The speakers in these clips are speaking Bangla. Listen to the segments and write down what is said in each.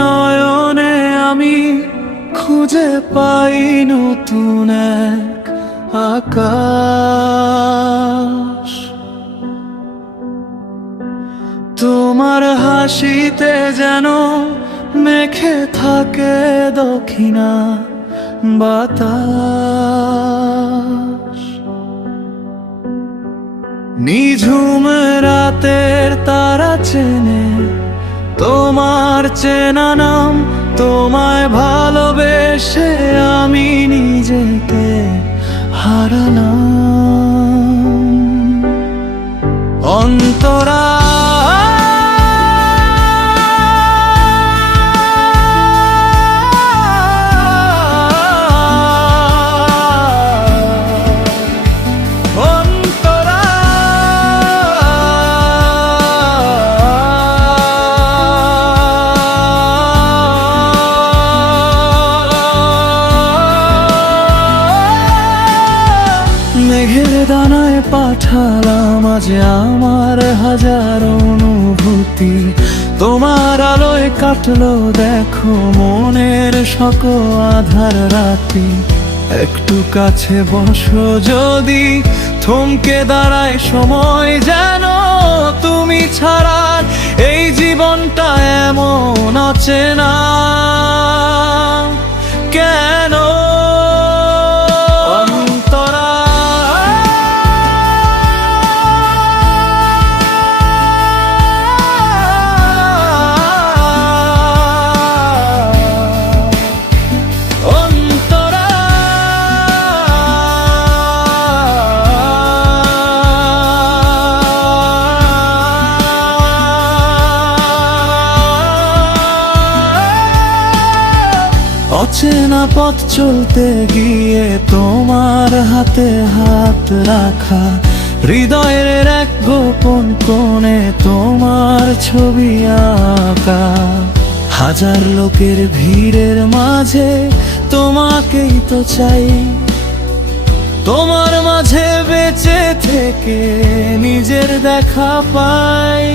নয়নে আমি খুঁজে পাই নতুন এক আকাশ। তোমার হাসিতে যেন মেখে থাকে দক্ষিণা বাতাস। নিঝুম রাতের তারা চেনে তোমার চেনা নাম, তোমায় ভালোবেসে আমি নিজেকে হারালাম। অন্তরা মেঘের দানায় পাঠালাম আজ আমার হাজার অনুভূতি। তোমার আলোয় কাটলো দেখো মনের শত আধার রাতি। একটু কাছে বসো যদি, থমকে দাঁড়ায় সময় যেন তুমি ছাড়া এই জীবনটা এমন অচেনা কেন। অচেনা পথ চলতে গিয়ে তোমার হাতে হাত রাখা, হৃদয়ের এক গোপন কোণে তোমার ছবি আঁকা। হাজার লোকের ভিড়ের মাঝে তোমাকেই তো চাই, তোমার মাঝে বেঁচে থেকে নিজের দেখা পাই।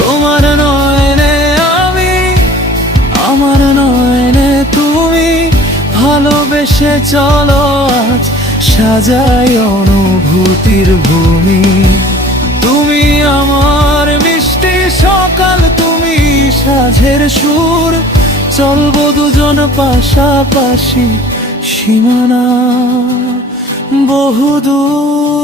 তোমার নয়নে আমি, আমার নয়নে তুমি, ভালোবেসে চলো আজ সাজাই অনুভূতির ভূমি। তুমি আমার মিষ্টি সকাল, তুমি সাঁঝের সুর, চলবো দুজন পাশাপাশি সীমানা বহুদূর।